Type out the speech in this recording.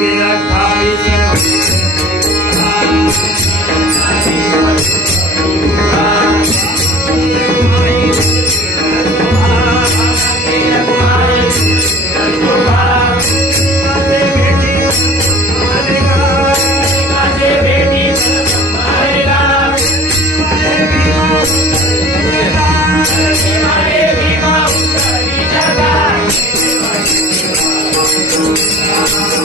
Yeah.